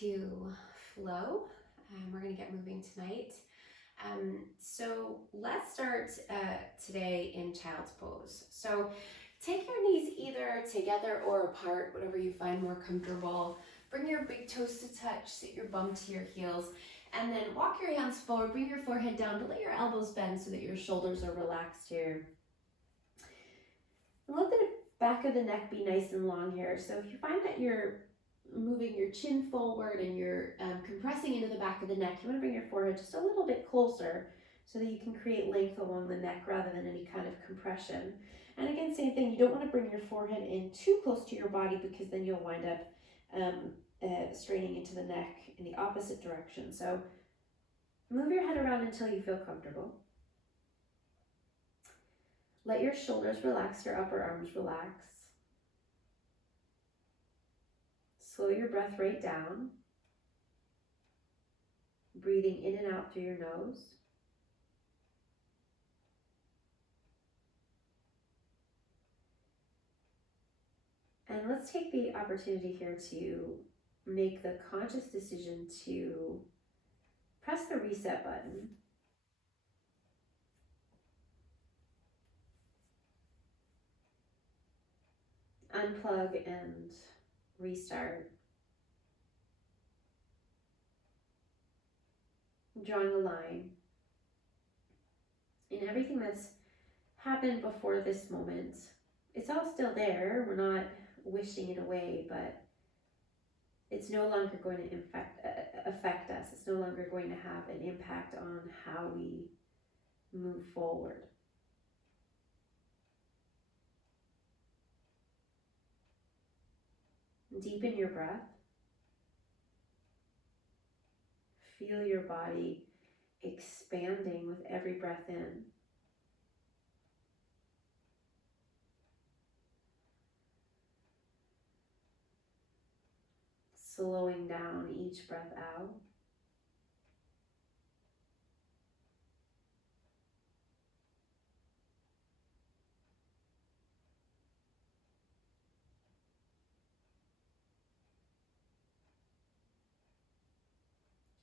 to flow. We're going to get moving tonight. So let's start today in child's pose. So take your knees either together or apart, whatever you find more comfortable. Bring your big toes to touch, sit your bum to your heels, and then walk your hands forward, bring your forehead down, but let your elbows bend so that your shoulders are relaxed here. And let the back of the neck be nice and long here. So if you find that you're moving your chin forward and you're compressing into the back of the neck, you want to bring your forehead just a little bit closer so that you can create length along the neck rather than any kind of compression. And again, same thing, you don't want to bring your forehead in too close to your body because then you'll wind up straining into the neck in the opposite direction. So move your head around until you feel comfortable. Let your shoulders relax, your upper arms relax. Slow your breath right down. Breathing in and out through your nose. And let's take the opportunity here to make the conscious decision to press the reset button. Unplug and restart. Drawing a line in everything that's happened before this moment. It's all still there. We're not wishing it away, but it's no longer going to affect us. It's no longer going to have an impact on how we move forward. Deepen your breath. Feel your body expanding with every breath in. Slowing down each breath out.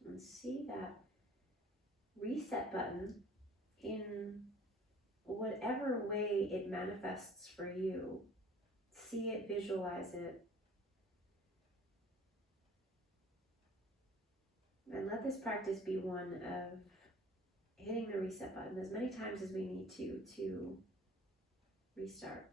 And see that reset button in whatever way it manifests for you. See it, visualize it. And let this practice be one of hitting the reset button as many times as we need to restart.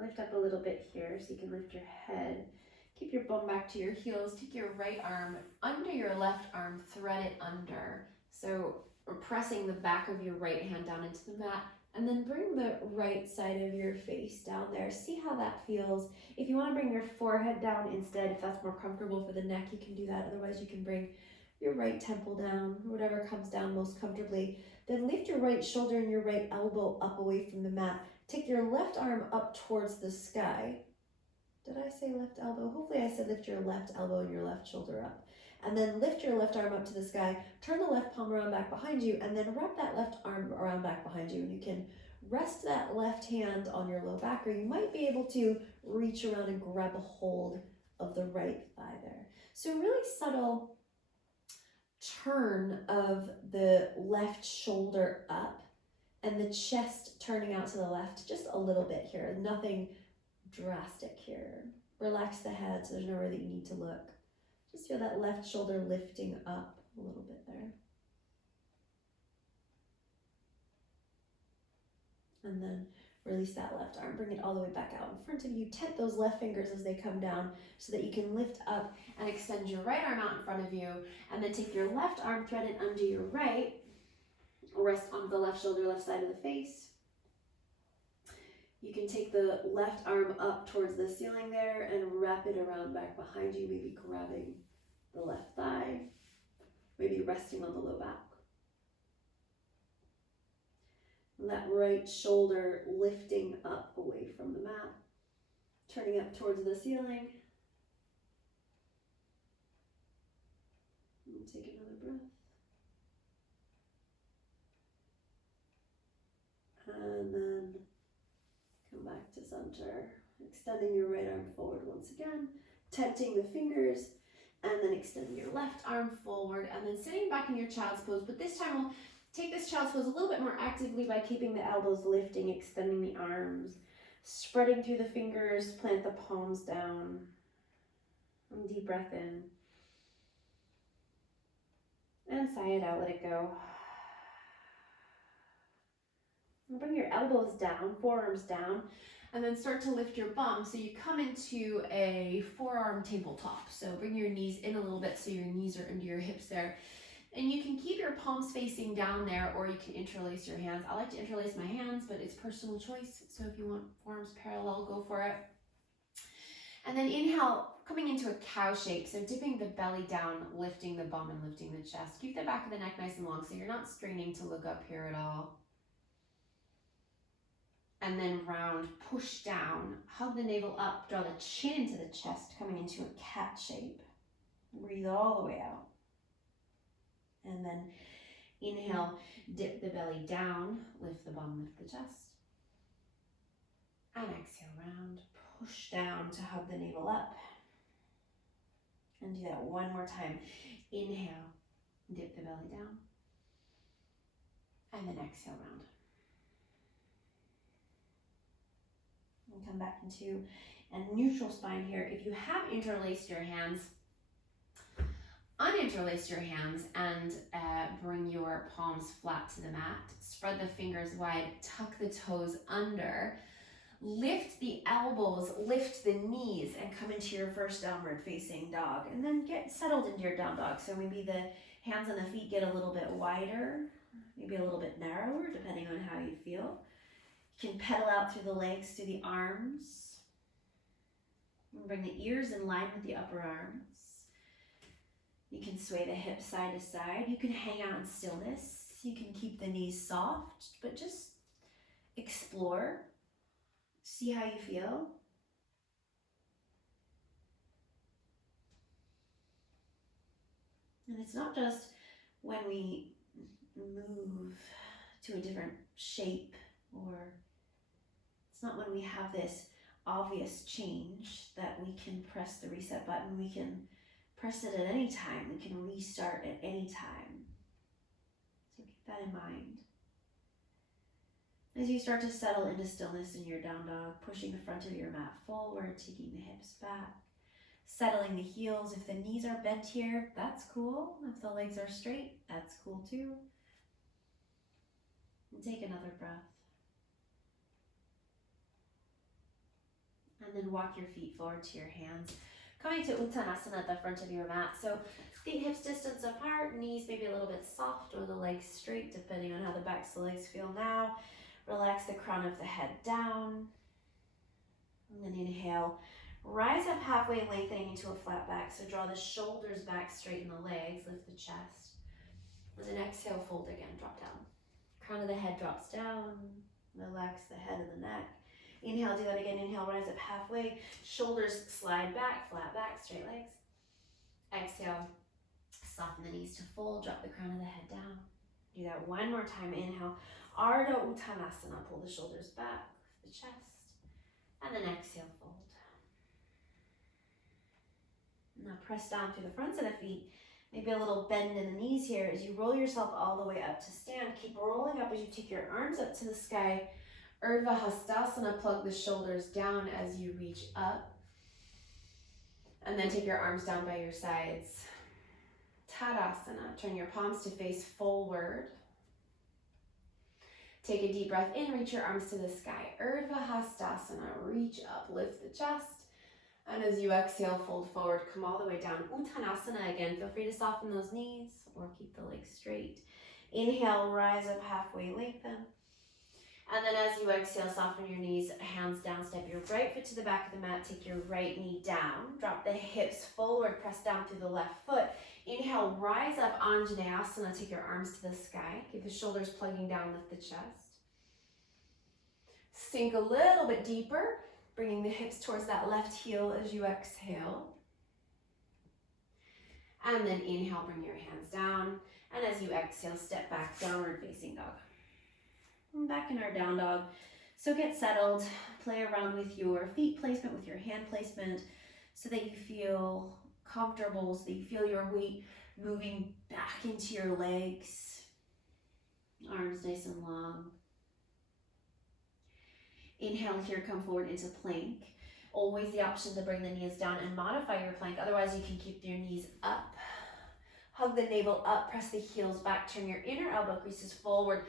Lift up a little bit here so you can lift your head. Keep your bum back to your heels. Take your right arm under your left arm, thread it under. So we're pressing the back of your right hand down into the mat, and then bring the right side of your face down there. See how that feels. If you want to bring your forehead down instead, if that's more comfortable for the neck, you can do that. Otherwise, you can bring your right temple down, whatever comes down most comfortably. Then lift your right shoulder and your right elbow up away from the mat. Take your left arm up towards the sky. Did I say left elbow? Hopefully I said lift your left elbow and your left shoulder up. And then lift your left arm up to the sky, turn the left palm around back behind you, and then wrap that left arm around back behind you. And you can rest that left hand on your low back, or you might be able to reach around and grab a hold of the right thigh there. So really subtle turn of the left shoulder up and the chest turning out to the left just a little bit here. Nothing drastic here. Relax the head so there's nowhere that you need to look. Just feel that left shoulder lifting up a little bit there. And then release that left arm. Bring it all the way back out in front of you. Tent those left fingers as they come down so that you can lift up and extend your right arm out in front of you. And then take your left arm, thread it under your right. Rest on the left shoulder, left side of the face. You can take the left arm up towards the ceiling there and wrap it around back behind you, maybe grabbing the left thigh, maybe resting on the low back. And that right shoulder lifting up away from the mat, turning up towards the ceiling. And take another breath. And then come back to center, extending your right arm forward once again, tenting the fingers, and then extending your left arm forward, and then sitting back in your child's pose. But this time we'll take this child's pose a little bit more actively by keeping the elbows lifting, extending the arms, spreading through the fingers, plant the palms down. And deep breath in. And sigh it out, let it go. And bring your elbows down, forearms down, and then start to lift your bum. So you come into a forearm tabletop. So bring your knees in a little bit so your knees are into your hips there. And you can keep your palms facing down there, or you can interlace your hands. I like to interlace my hands, but it's personal choice. So if you want forearms parallel, go for it. And then inhale, coming into a cow shape. So dipping the belly down, lifting the bum and lifting the chest. Keep the back of the neck nice and long so you're not straining to look up here at all. And then round, push down, hug the navel up, draw the chin into the chest, coming into a cat shape. Breathe all the way out. And then inhale, dip the belly down, lift the bum, lift the chest. And exhale, round, push down to hug the navel up. And do that one more time. Inhale, dip the belly down. And then exhale, round. And come back into a neutral spine here. If you have interlaced your hands, uninterlace your hands and bring your palms flat to the mat. Spread the fingers wide, tuck the toes under. Lift the elbows, lift the knees, and come into your first downward facing dog. And then get settled into your down dog. So maybe the hands and the feet get a little bit wider, maybe a little bit narrower, depending on how you feel. You can pedal out through the legs, through the arms. And bring the ears in line with the upper arms. You can sway the hips side to side. You can hang out in stillness. You can keep the knees soft, but just explore. See how you feel. And it's not just when we move to a different shape, or it's not when we have this obvious change that we can press the reset button. We can press it at any time. We can restart at any time. So keep that in mind. As you start to settle into stillness in your down dog, pushing the front of your mat forward, taking the hips back, settling the heels. If the knees are bent here, that's cool. If the legs are straight, that's cool too. And take another breath. And then walk your feet forward to your hands. Coming to Uttanasana at the front of your mat. So feet hips distance apart, knees maybe a little bit soft or the legs straight, depending on how the backs of the legs feel now. Relax the crown of the head down. And then inhale, rise up halfway, lengthening into a flat back. So draw the shoulders back, straighten the legs, lift the chest. And then exhale, fold again, drop down. Crown of the head drops down. Relax the head and the neck. Inhale, do that again. Inhale, rise up halfway. Shoulders slide back, flat back, straight legs. Exhale, soften the knees to fold, drop the crown of the head down. Do that one more time. Inhale, Ardha Uttanasana, pull the shoulders back, the chest, and then exhale, fold. Now press down through the fronts of the feet, maybe a little bend in the knees here as you roll yourself all the way up to stand. Keep rolling up as you take your arms up to the sky. Urdhva Hastasana, plug the shoulders down as you reach up. And then take your arms down by your sides. Tadasana, turn your palms to face forward. Take a deep breath in, reach your arms to the sky. Urdhva Hastasana, reach up, lift the chest. And as you exhale, fold forward, come all the way down. Uttanasana again, feel free to soften those knees or keep the legs straight. Inhale, rise up halfway, lengthen. And then as you exhale, soften your knees, hands down, step your right foot to the back of the mat, take your right knee down, drop the hips forward, press down through the left foot. Inhale, rise up, Anjaneyasana, take your arms to the sky, keep the shoulders plugging down, lift the chest. Sink a little bit deeper, bringing the hips towards that left heel as you exhale. And then inhale, bring your hands down, and as you exhale, step back, downward facing dog. And back in our down dog. So get settled, play around with your feet placement, with your hand placement, so that you feel comfortable, so that you feel your weight moving back into your legs. Arms nice and long. Inhale here, come forward into plank. Always the option to bring the knees down and modify your plank. Otherwise, you can keep your knees up. Hug the navel up, press the heels back, turn your inner elbow creases forward.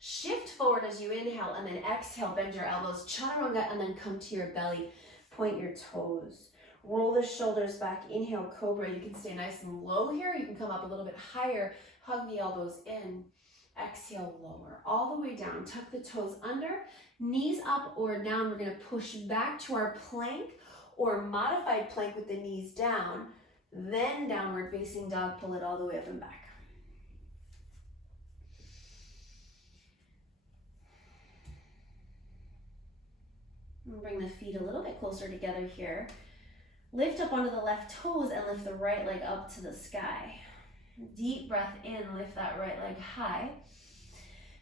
Shift forward as you inhale, and then exhale, bend your elbows, chaturanga, and then come to your belly. Point your toes. Roll the shoulders back, inhale, cobra. You can stay nice and low here. You can come up a little bit higher. Hug the elbows in. Exhale, lower, all the way down. Tuck the toes under, knees up or down. We're gonna push back to our plank or modified plank with the knees down. Then downward facing dog, pull it all the way up and back. And bring the feet a little bit closer together here. Lift up onto the left toes and lift the right leg up to the sky. Deep breath in, lift that right leg high.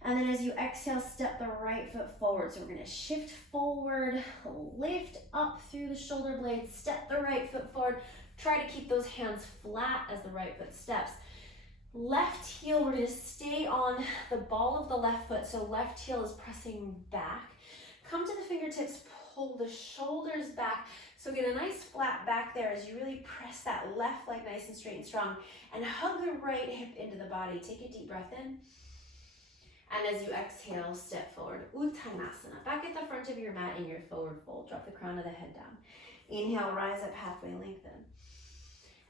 And then as you exhale, step the right foot forward. So we're gonna shift forward, lift up through the shoulder blades, step the right foot forward. Try to keep those hands flat as the right foot steps. Left heel, we're gonna stay on the ball of the left foot. So left heel is pressing back. Come to the fingertips, pull the shoulders back. So get a nice flat back there as you really press that left leg nice and straight and strong. And hug the right hip into the body. Take a deep breath in. And as you exhale, step forward. Uttanasana. Back at the front of your mat in your forward fold. Drop the crown of the head down. Inhale, rise up halfway, lengthen.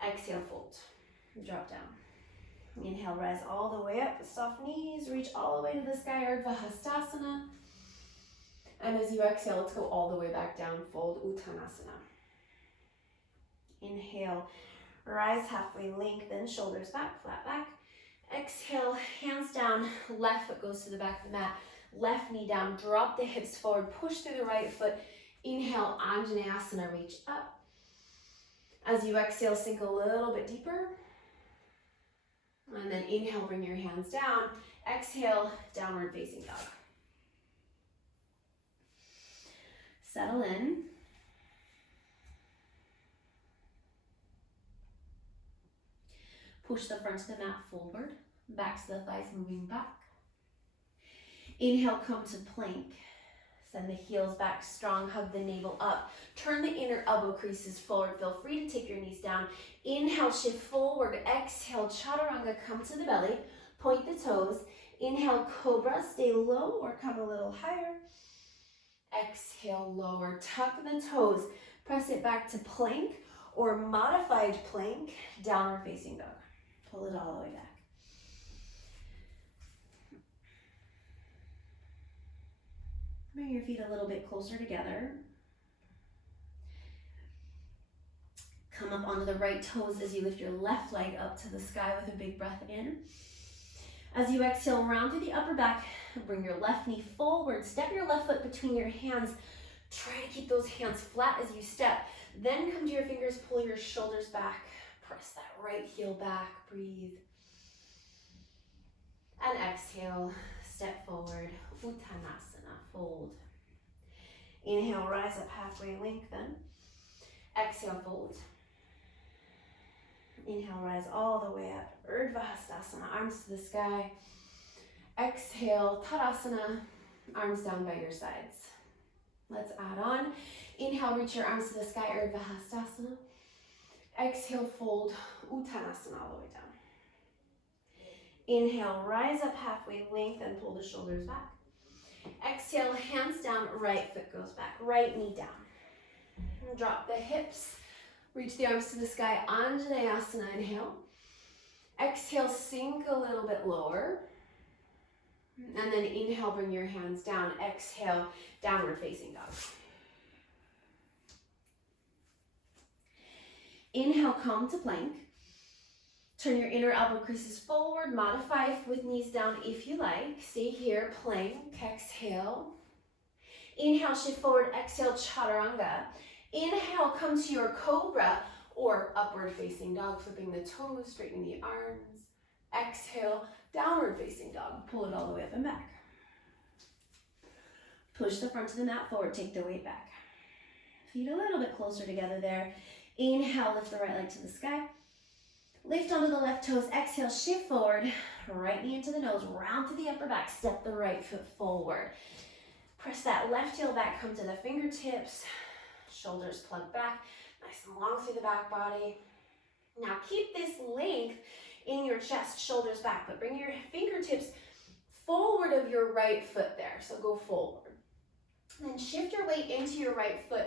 Exhale, fold. Drop down. Inhale, rise all the way up. Soft knees, reach all the way to the sky, Urdhva Hastasana. And as you exhale, let's go all the way back down, fold, Uttanasana. Inhale, rise halfway, lengthen, shoulders back, flat back. Exhale, hands down, left foot goes to the back of the mat, left knee down, drop the hips forward, push through the right foot. Inhale, Anjaneyasana, reach up. As you exhale, sink a little bit deeper. And then inhale, bring your hands down. Exhale, downward facing dog. Settle in. Push the front of the mat forward, backs of the thighs moving back. Inhale, come to plank. Send the heels back strong, hug the navel up. Turn the inner elbow creases forward. Feel free to take your knees down. Inhale, shift forward. Exhale, chaturanga, come to the belly. Point the toes. Inhale, cobra, stay low or come a little higher. Exhale, lower, tuck the toes. Press it back to plank or modified plank, downward facing dog. Pull it all the way back. Bring your feet a little bit closer together. Come up onto the right toes as you lift your left leg up to the sky with a big breath in. As you exhale, round through the upper back, bring your left knee forward. Step your left foot between your hands. Try to keep those hands flat as you step. Then come to your fingers, pull your shoulders back. Press that right heel back, breathe. And exhale, step forward, Uttanasana, fold. Inhale, rise up halfway, lengthen. Exhale, fold. Inhale, rise all the way up, Urdhva Hastasana, arms to the sky. Exhale, Tadasana, arms down by your sides. Let's add on. Inhale, reach your arms to the sky, Urdhva Hastasana. Exhale, fold, Uttanasana all the way down. Inhale, rise up halfway, lengthen, pull the shoulders back. Exhale, hands down, right foot goes back, right knee down. And drop the hips, reach the arms to the sky, Anjaneyasana, inhale. Exhale, sink a little bit lower. And then inhale, bring your hands down. Exhale, downward facing dog. Inhale, come to plank. Turn your inner elbow creases forward. Modify with knees down if you like. Stay here, plank. Exhale. Inhale, shift forward. Exhale, chaturanga. Inhale, come to your cobra or upward facing dog, flipping the toes, straightening the arms. Exhale, downward facing dog. Pull it all the way up and back. Push the front of the mat forward, take the weight back. Feet a little bit closer together there. Inhale, lift the right leg to the sky. Lift onto the left toes, exhale, shift forward. Right knee into the nose, round through the upper back, step the right foot forward. Press that left heel back, come to the fingertips. Shoulders plug back, nice and long through the back body. Now keep this length in your chest, shoulders back, but bring your fingertips forward of your right foot there. So go forward. Then shift your weight into your right foot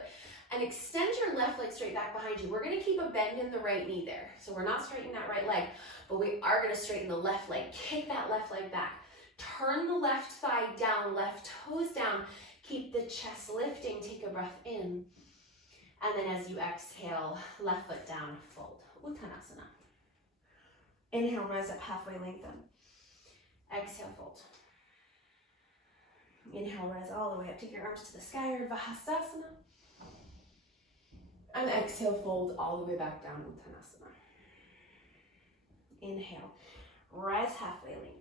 and extend your left leg straight back behind you. We're gonna keep a bend in the right knee there. So we're not straightening that right leg, but we are gonna straighten the left leg. Kick that left leg back. Turn the left thigh down, left toes down. Keep the chest lifting, take a breath in. And then as you exhale, left foot down, fold. Uttanasana. Inhale, rise up halfway, lengthen. Exhale, fold. Inhale, rise all the way up. Take your arms to the sky, Urdhva Hastasana. And exhale, fold all the way back down, Uttanasana. Inhale, rise halfway, lengthen.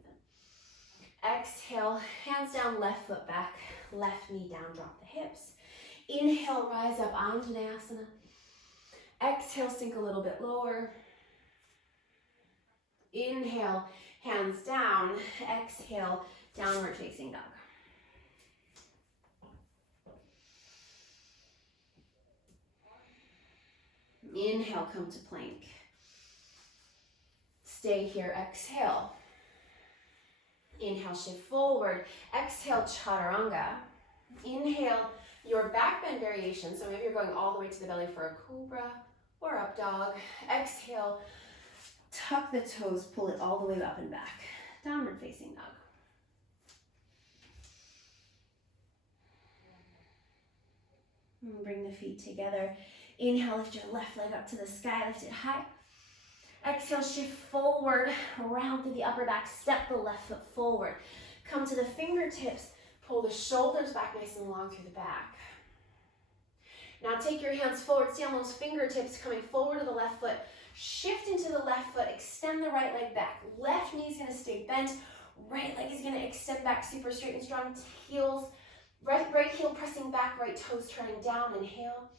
Exhale, hands down, left foot back, left knee down, drop the hips. Inhale, rise up, Anjaneyasana. Exhale, sink a little bit lower. Inhale, hands down. Exhale, downward facing dog. Inhale, come to plank. Stay here, exhale. Inhale, shift forward. Exhale, chaturanga. Inhale, your back bend variation. So maybe you're going all the way to the belly for a cobra or up dog. Exhale, tuck the toes, pull it all the way up and back. Downward facing dog. And bring the feet together. Inhale, lift your left leg up to the sky, lift it high. Exhale, shift forward, round through the upper back, step the left foot forward. Come to the fingertips, pull the shoulders back nice and long through the back. Now take your hands forward, stay on those fingertips, coming forward to the left foot. Shift into the left foot, extend the right leg back. Left knee is gonna stay bent, right leg is gonna extend back super straight and strong. Heels, right heel pressing back, right toes turning down, inhale.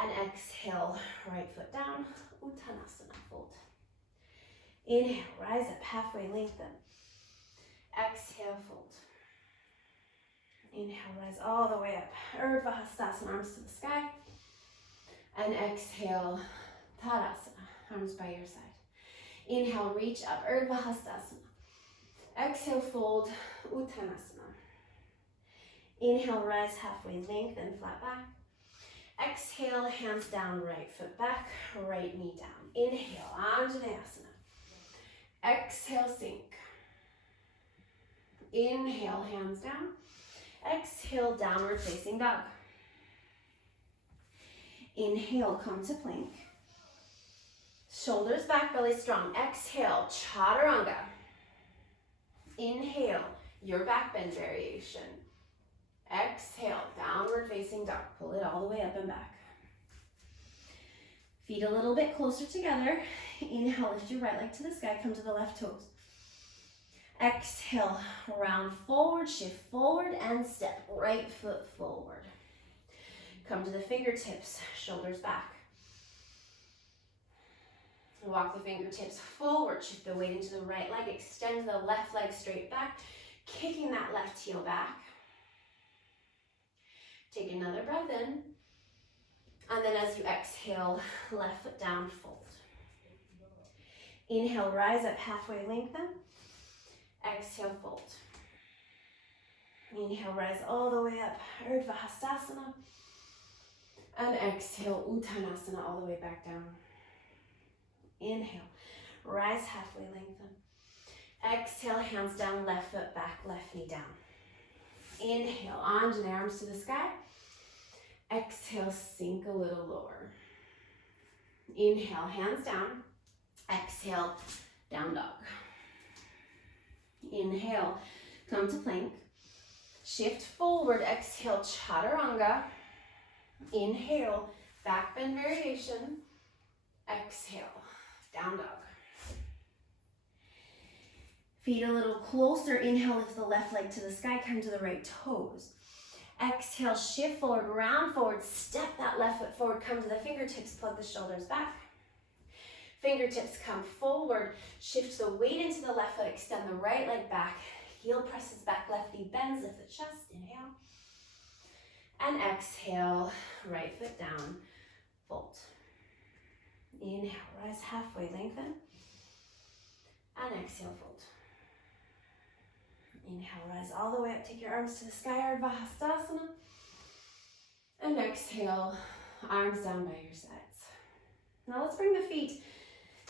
And exhale, right foot down, Uttanasana, fold. Inhale, rise up halfway, lengthen. Exhale, fold. Inhale, rise all the way up, Urdhva Hastasana, arms to the sky. And exhale, Tadasana, arms by your side. Inhale, reach up, Urdhva Hastasana. Exhale, fold, Uttanasana. Inhale, rise halfway, lengthen, flat back. Exhale, hands down, right foot back, right knee down. Inhale, Anjaneyasana. Exhale, sink. Inhale, hands down. Exhale, downward facing dog. Inhale, come to plank. Shoulders back, belly strong. Exhale, chaturanga. Inhale, your back bend variation. Exhale, downward facing dog. Pull it all the way up and back. Feet a little bit closer together. Inhale, lift your right leg to the sky, come to the left toes. Exhale, round forward, shift forward, and step right foot forward. Come to the fingertips, shoulders back. Walk the fingertips forward, shift the weight into the right leg, extend the left leg straight back, kicking that left heel back. Take another breath in, and then as you exhale, left foot down, fold. Inhale, rise up halfway, lengthen. Exhale, fold. Inhale, rise all the way up, Urdhva Hastasana. And exhale, Uttanasana, all the way back down. Inhale, rise halfway, lengthen. Exhale, hands down, left foot back, left knee down. Inhale, Anjaneyasana, arms to the sky. Exhale, sink a little lower. Inhale, hands down. Exhale, down dog. Inhale, come to plank. Shift forward, exhale, chaturanga. Inhale, back bend variation. Exhale, down dog. Feet a little closer. Inhale, lift the left leg to the sky, come to the right toes. Exhale, shift forward, round forward, step that left foot forward, come to the fingertips, plug the shoulders back. Fingertips come forward, shift the weight into the left foot, extend the right leg back, heel presses back, left knee bends, lift the chest, inhale. And exhale, right foot down, fold. Inhale, rise halfway, lengthen. And exhale, fold. Inhale, rise all the way up, take your arms to the sky, Ardha Hastasana. And exhale, arms down by your sides. Now let's bring the feet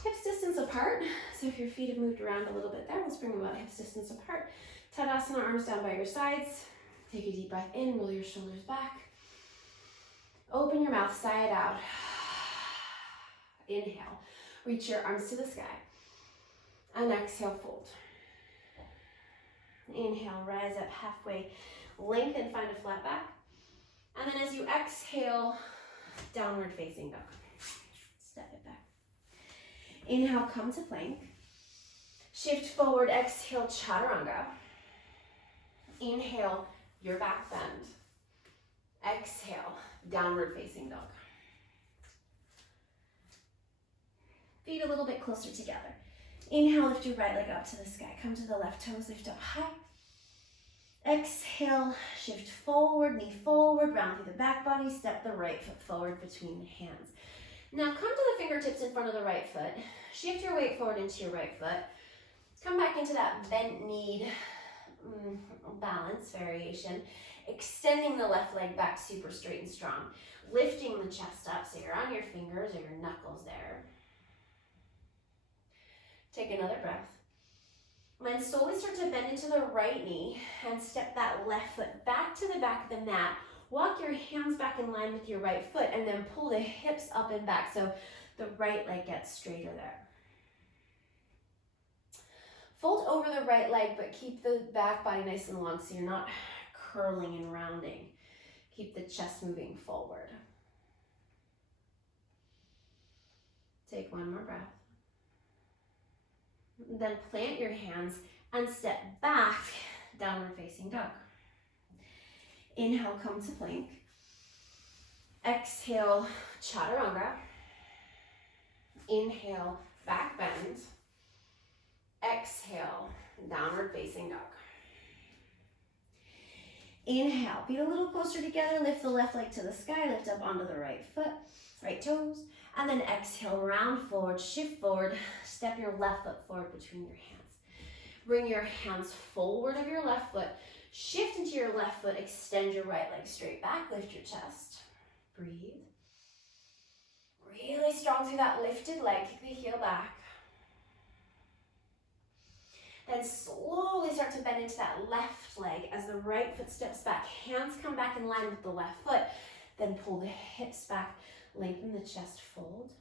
hips distance apart. So if your feet have moved around a little bit there, let's bring them about hips distance apart. Tadasana, arms down by your sides. Take a deep breath in, roll your shoulders back. Open your mouth, sigh it out. Inhale, reach your arms to the sky. And exhale, fold. Inhale, rise up halfway, lengthen, find a flat back. And then as you exhale, downward facing dog. Step it back. Inhale, come to plank. Shift forward, exhale, chaturanga. Inhale, your back bend. Exhale, downward facing dog. Feet a little bit closer together. Inhale, lift your right leg up to the sky. Come to the left toes, lift up high. Exhale, shift forward, knee forward, round through the back body, step the right foot forward between the hands. Now come to the fingertips in front of the right foot. Shift your weight forward into your right foot. Come back into that bent knee balance variation. Extending the left leg back super straight and strong. Lifting the chest up so you're on your fingers or your knuckles there. Take another breath. Then slowly start to bend into the right knee and step that left foot back to the back of the mat. Walk your hands back in line with your right foot and then pull the hips up and back so the right leg gets straighter there. Fold over the right leg, but keep the back body nice and long so you're not curling and rounding. Keep the chest moving forward. Take one more breath. Then plant your hands and step back, downward facing dog. Inhale, come to plank. Exhale, chaturanga. Inhale, back bend. Exhale, downward facing dog. Inhale, feet a little closer together, lift the left leg to the sky, lift up onto the right foot, right toes, and then exhale, round forward, shift forward, step your left foot forward between your hands. Bring your hands forward of your left foot, shift into your left foot, extend your right leg straight back, lift your chest. Breathe. Really strong through that lifted leg, kick the heel back. Then slowly start to bend into that left leg as the right foot steps back. Hands come back in line with the left foot. Then pull the hips back, lengthen the chest, fold.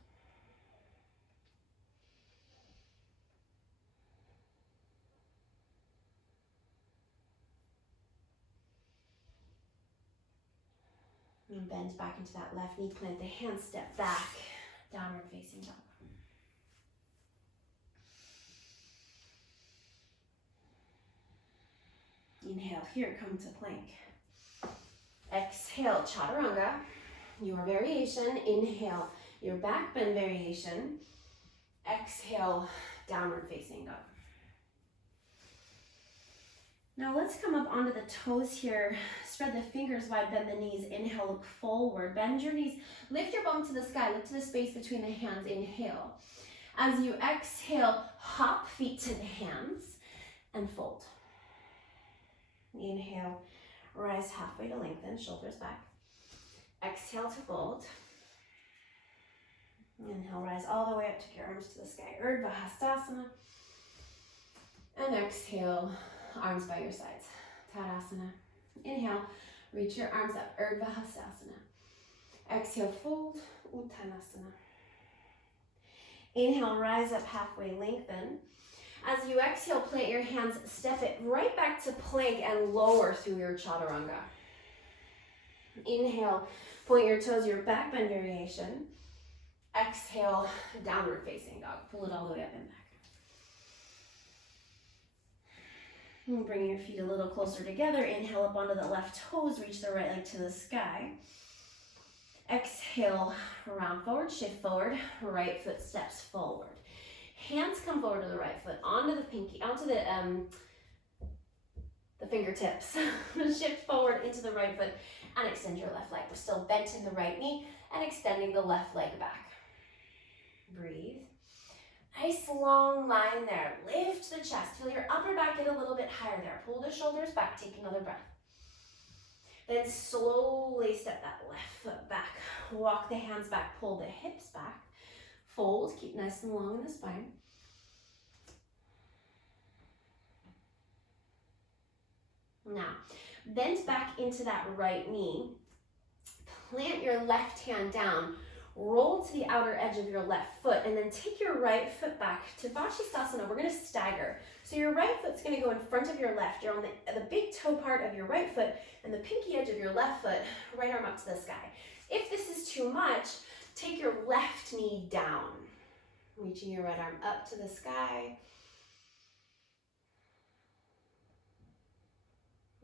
And bend back into that left knee, plant the hands, step back, downward facing dog. Inhale, here, come to plank. Exhale, chaturanga, your variation. Inhale, your back bend variation. Exhale, downward facing dog. Now let's come up onto the toes here. Spread the fingers wide, bend the knees. Inhale, look forward. Bend your knees. Lift your bum to the sky. Look to the space between the hands. Inhale. As you exhale, hop feet to the hands and fold. Inhale, rise halfway to lengthen, shoulders back. Exhale to fold. Inhale, rise all the way up, take your arms to the sky, Urdhva Hastasana. And exhale, arms by your sides, Tadasana. Inhale, reach your arms up, Urdhva Hastasana. Exhale, fold, Uttanasana. Inhale, rise up halfway, lengthen. As you exhale, plant your hands, step it right back to plank and lower through your chaturanga. Inhale, point your toes, your back bend variation. Exhale, downward facing dog. Pull it all the way up and back. And bring your feet a little closer together. Inhale up onto the left toes, reach the right leg to the sky. Exhale, round forward, shift forward, right foot steps forward. Hands come forward to the right foot, onto the pinky, onto the fingertips. Shift forward into the right foot and extend your left leg. We're still bent in the right knee and extending the left leg back. Breathe. Nice long line there. Lift the chest. Feel your upper back get a little bit higher there. Pull the shoulders back. Take another breath. Then slowly step that left foot back. Walk the hands back. Pull the hips back. Fold. Keep nice and long in the spine. Now, bend back into that right knee. Plant your left hand down. Roll to the outer edge of your left foot and then take your right foot back to Vashisthasana. We're going to stagger. So your right foot's going to go in front of your left. You're on the big toe part of your right foot and the pinky edge of your left foot, right arm up to the sky. If this is too much, take your left knee down, reaching your right arm up to the sky.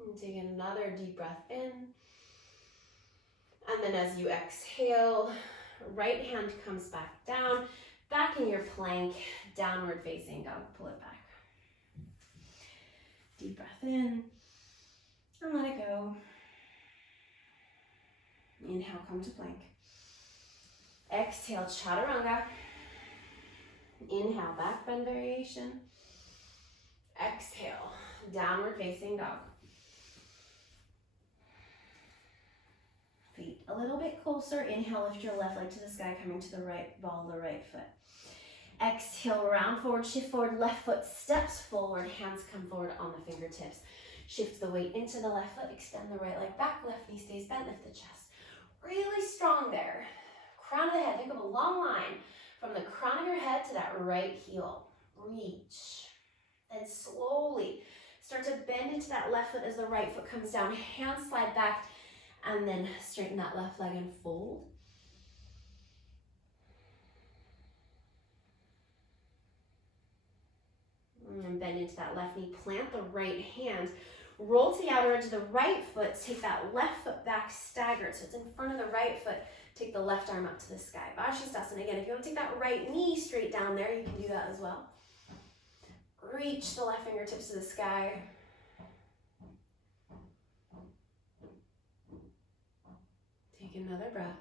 And take another deep breath in. And then as you exhale, right hand comes back down, back in your plank, downward facing dog. Pull it back. Deep breath in and let it go. Inhale, come to plank. Exhale, chaturanga. Inhale, back bend variation. Exhale, downward facing dog. Feet a little bit closer. Inhale, lift your left leg to the sky, coming to the right ball of the right foot. Exhale, round forward, shift forward, left foot steps forward, hands come forward on the fingertips. Shift the weight into the left foot, extend the right leg back, left knee stays bent, lift the chest. Really strong there. Crown of the head, think of a long line from the crown of your head to that right heel. Reach. Then slowly start to bend into that left foot as the right foot comes down. Hands slide back. And then straighten that left leg and fold. And bend into that left knee. Plant the right hand. Roll to the outer edge of the right foot. Take that left foot back, staggered. So it's in front of the right foot. Take the left arm up to the sky. Vashisthasana again. If you want to take that right knee straight down there, you can do that as well. Reach the left fingertips to the sky. Take another breath.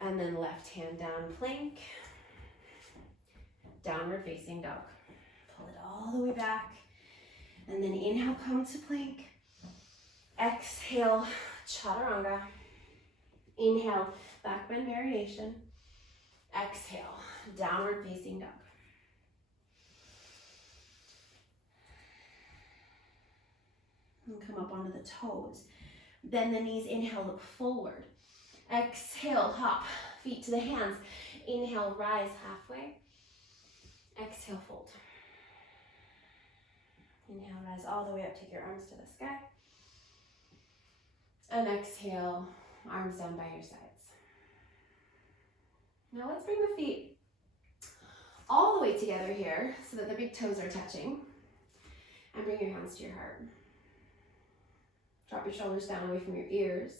And then left hand down, plank. Downward facing dog. Pull it all the way back. And then inhale, come to plank. Exhale, chaturanga. Inhale, back bend variation. Exhale, downward facing dog. And come up onto the toes. Bend the knees, inhale, look forward. Exhale, hop, feet to the hands. Inhale, rise halfway. Exhale, fold. Inhale, rise all the way up, take your arms to the sky. And exhale, arms down by your sides. Now let's bring the feet all the way together here so that the big toes are touching. And bring your hands to your heart. Drop your shoulders down away from your ears.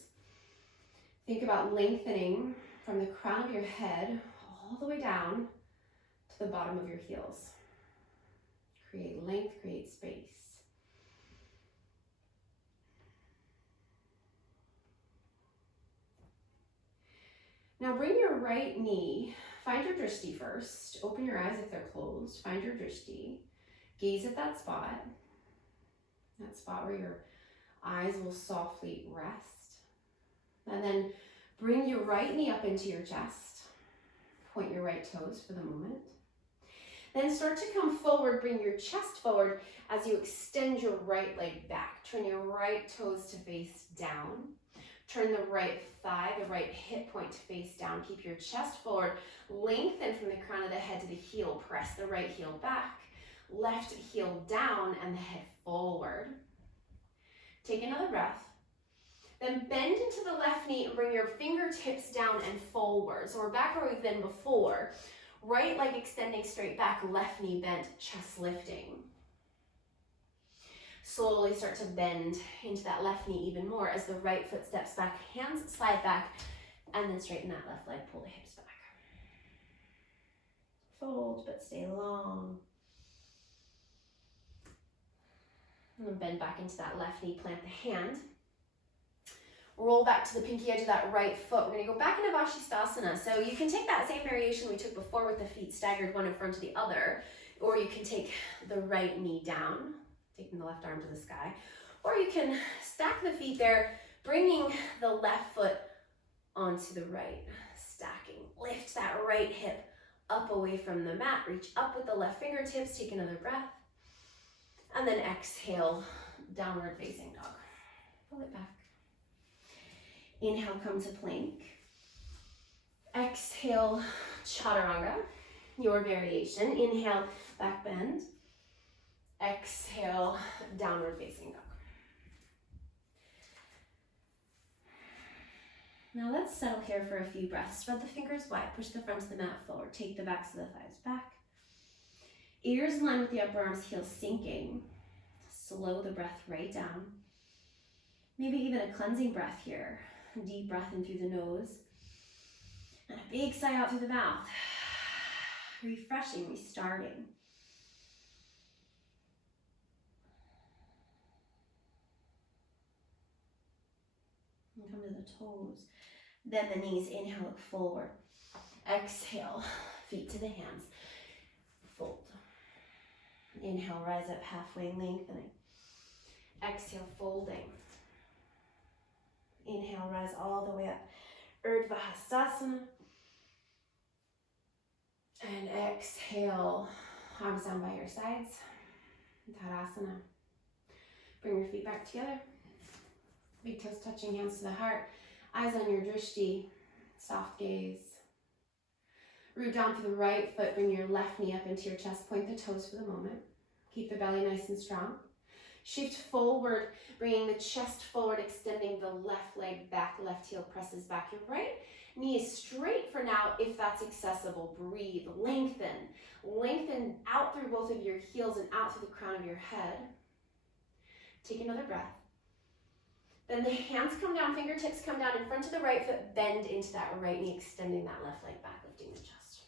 Think about lengthening from the crown of your head all the way down to the bottom of your heels. Create length, create space. Now bring your right knee, find your drishti first. Open your eyes if they're closed. Find your drishti. Gaze at that spot where your eyes will softly rest. And then bring your right knee up into your chest. Point your right toes for the moment. Then start to come forward, bring your chest forward as you extend your right leg back. Turn your right toes to face down. Turn the right thigh, the right hip point to face down. Keep your chest forward. Lengthen from the crown of the head to the heel. Press the right heel back. Left heel down and the head forward. Take another breath. Then bend into the left knee and bring your fingertips down and forward. So we're back where we've been before. Right leg extending straight back, left knee bent, chest lifting. Slowly start to bend into that left knee even more as the right foot steps back, hands slide back, and then straighten that left leg, pull the hips back. Fold, but stay long. And then bend back into that left knee, plant the hand. Roll back to the pinky edge of that right foot. We're gonna go back into Vashisthasana. So you can take that same variation we took before with the feet staggered one in front of the other, or you can take the right knee down, taking the left arm to the sky, or you can stack the feet there, bringing the left foot onto the right, stacking. Lift that right hip up away from the mat, reach up with the left fingertips, take another breath, and then exhale, downward facing dog. Pull it back. Inhale, come to plank. Exhale, chaturanga, your variation. Inhale, back bend. Exhale, downward facing dog. Now let's settle here for a few breaths. Spread the fingers wide, push the front of the mat forward, take the backs of the thighs back. Ears in line with the upper arms, heels sinking. Slow the breath right down. Maybe even a cleansing breath here. Deep breath in through the nose. And a big sigh out through the mouth. Refreshing, restarting. And come to the toes. Then the knees, inhale, look forward. Exhale, feet to the hands. Fold. Inhale, rise up halfway, lengthening. Exhale, folding. Inhale, rise all the way up. Urdhva Hastasana. And exhale, arms down by your sides. Tadasana. Bring your feet back together. Big toes touching, hands to the heart. Eyes on your drishti. Soft gaze. Root down through the right foot. Bring your left knee up into your chest. Point the toes for the moment. Keep the belly nice and strong. Shift forward, bringing the chest forward, extending the left leg back, left heel presses back. Your right knee is straight for now if that's accessible. Breathe, lengthen. Lengthen out through both of your heels and out through the crown of your head. Take another breath. Then the hands come down, fingertips come down in front of the right foot, bend into that right knee, extending that left leg back, lifting the chest.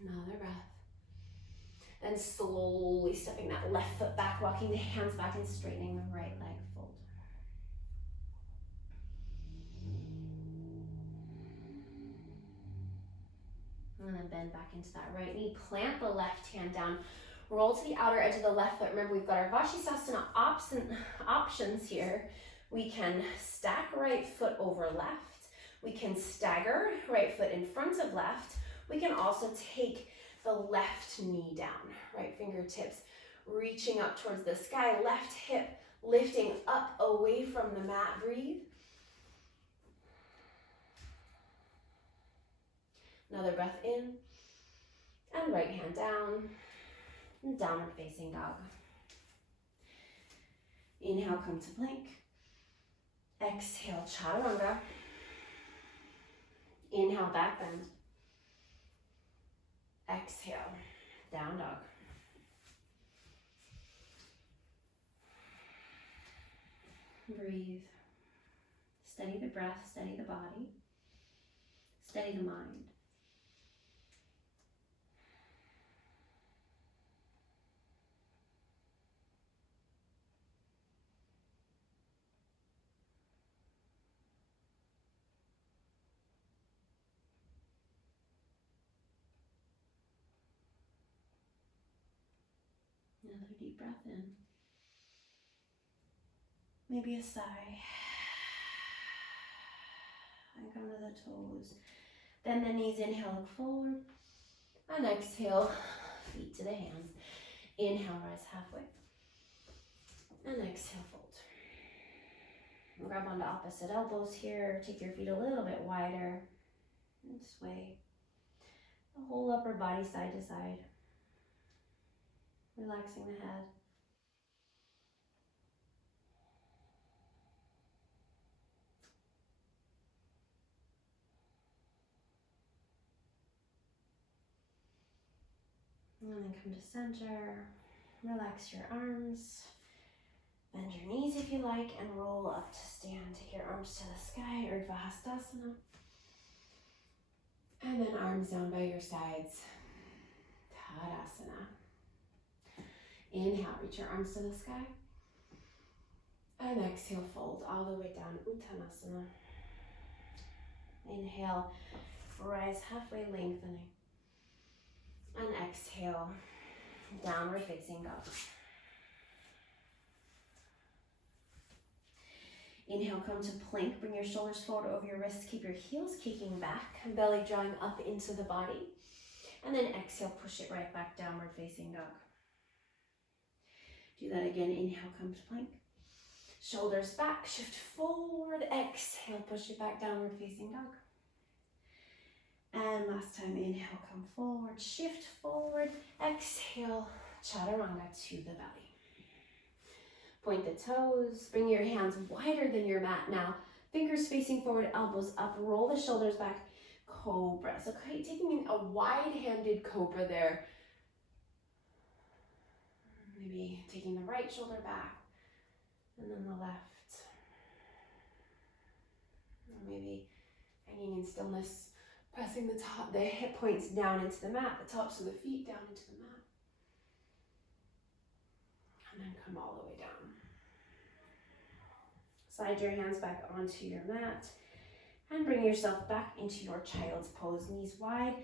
Another breath. Then slowly stepping that left foot back, walking the hands back and straightening the right leg, fold. And then bend back into that right knee, plant the left hand down, roll to the outer edge of the left foot. Remember, we've got our Vashisthasana options here. We can stack right foot over left. We can stagger right foot in front of left. We can also take the left knee down, right fingertips reaching up towards the sky, left hip lifting up away from the mat. Breathe. Another breath in, and right hand down, and downward facing dog. Inhale, come to plank. Exhale, chaturanga. Inhale, back bend. Exhale, down dog. Breathe. Steady the breath, steady the body, steady the mind. Another deep breath in. Maybe a sigh. And come to the toes. Then the knees, inhale, look forward. And exhale, feet to the hands. Inhale, rise halfway. And exhale, fold. Grab onto opposite elbows here. Take your feet a little bit wider. And sway. The whole upper body side to side. Relaxing the head. And then come to center. Relax your arms. Bend your knees if you like and roll up to stand. Take your arms to the sky, Urdhva Hastasana. And then arms down by your sides. Tadasana. Inhale, reach your arms to the sky. And exhale, fold all the way down, Uttanasana. Inhale, rise halfway, lengthening. And exhale, downward facing dog. Inhale, come to plank. Bring your shoulders forward over your wrists. Keep your heels kicking back. Belly drawing up into the body. And then exhale, push it right back, downward facing dog. Do that again. Inhale, come to plank. Shoulders back, shift forward. Exhale, push it back, downward facing dog. And last time, inhale, come forward, shift forward. Exhale, chaturanga to the belly. Point the toes, bring your hands wider than your mat now. Fingers facing forward, elbows up, roll the shoulders back, cobra. So taking a wide-handed cobra there. Maybe taking the right shoulder back, and then the left. Or maybe hanging in stillness, pressing the hip points down into the mat, the tops of the feet down into the mat. And then come all the way down. Slide your hands back onto your mat and bring yourself back into your child's pose. Knees wide,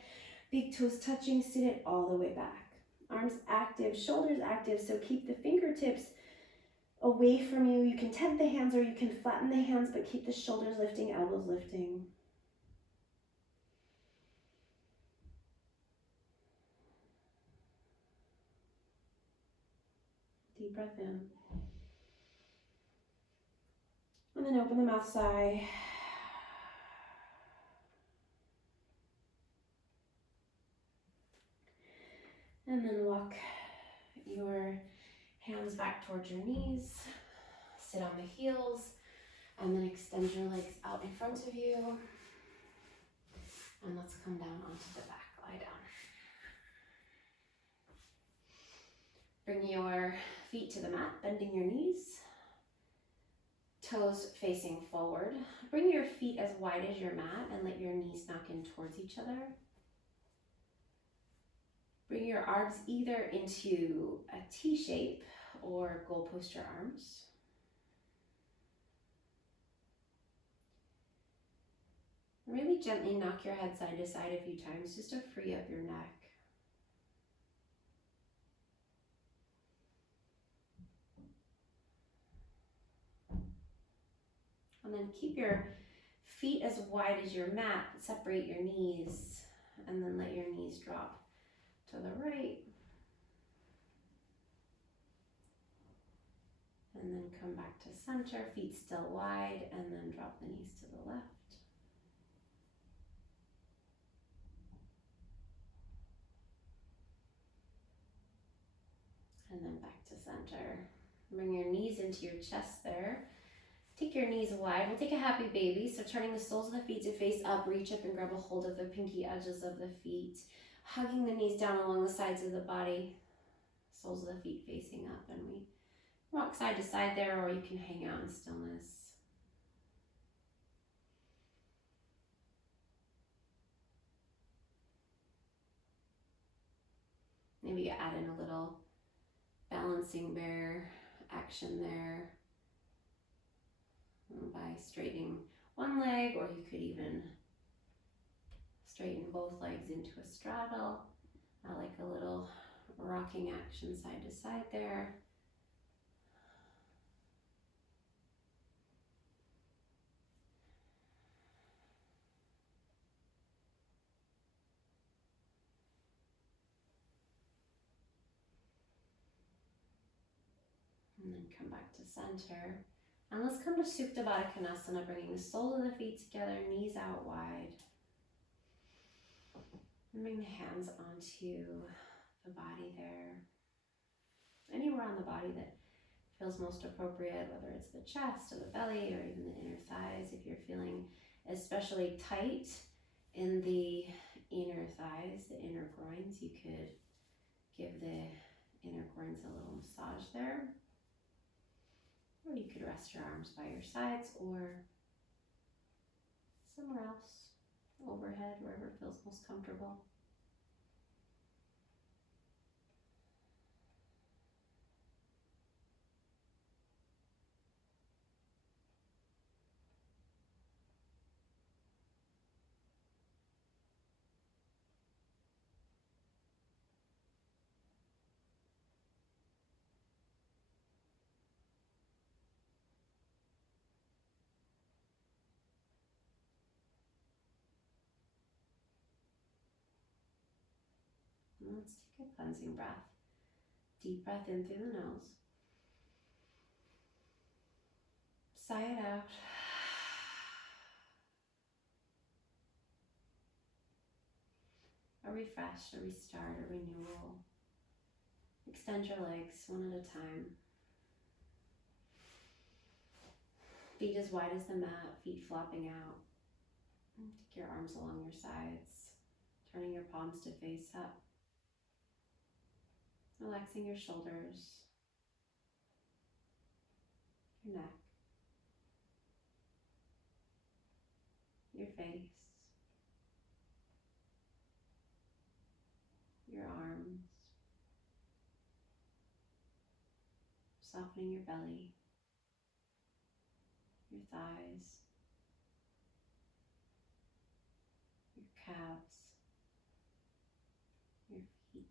big toes touching, sit it all the way back. Arms active, shoulders active, so keep the fingertips away from you. You can tent the hands or you can flatten the hands, but keep the shoulders lifting, elbows lifting. Deep breath in. And then open the mouth, sigh. And then walk your hands back towards your knees. Sit on the heels. And then extend your legs out in front of you. And let's come down onto the back. Lie down. Bring your feet to the mat, bending your knees. Toes facing forward. Bring your feet as wide as your mat and let your knees knock in towards each other. Bring your arms either into a T shape or goal post your arms. Really gently knock your head side to side a few times just to free up your neck. And then keep your feet as wide as your mat, separate your knees, and then let your knees drop to the right. And then come back to center, feet still wide, and then drop the knees to the left. And then back to center. Bring your knees into your chest there. Take your knees wide. We'll take a happy baby. So turning the soles of the feet to face up, reach up and grab a hold of the pinky edges of the feet. Hugging the knees down along the sides of the body. Soles of the feet facing up. And we rock side to side there, or you can hang out in stillness. Maybe add in a little balancing bear action there by straightening one leg, or you could even straighten both legs into a straddle. I like a little rocking action side to side there. And then come back to center. And let's come to Supta Baddha Konasana, bringing the soles of the feet together, knees out wide. And bring the hands onto the body there. Anywhere on the body that feels most appropriate, whether it's the chest or the belly or even the inner thighs. If you're feeling especially tight in the inner thighs, the inner groins, you could give the inner corns a little massage there. Or you could rest your arms by your sides or somewhere else, overhead, wherever it feels most comfortable. And let's take a cleansing breath. Deep breath in through the nose. Sigh it out. A refresh, a restart, a renewal. Extend your legs one at a time. Feet as wide as the mat, feet flopping out. Take your arms along your sides, turning your palms to face up. Relaxing your shoulders, your neck, your face, your arms, softening your belly, your thighs, your calves, your feet.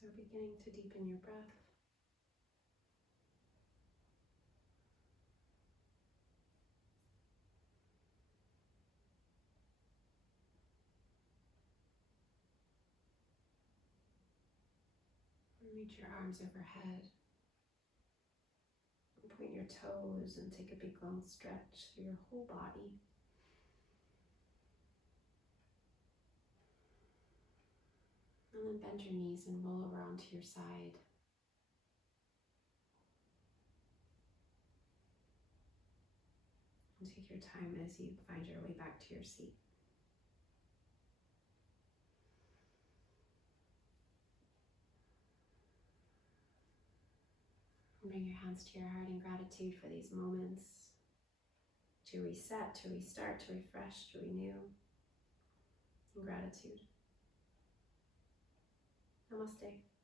So beginning to deepen your breath. And reach your arms overhead. And point your toes and take a big long stretch through your whole body. And then bend your knees and roll over onto your side. And take your time as you find your way back to your seat. And bring your hands to your heart in gratitude for these moments to reset, to restart, to refresh, to renew. In gratitude. Namaste.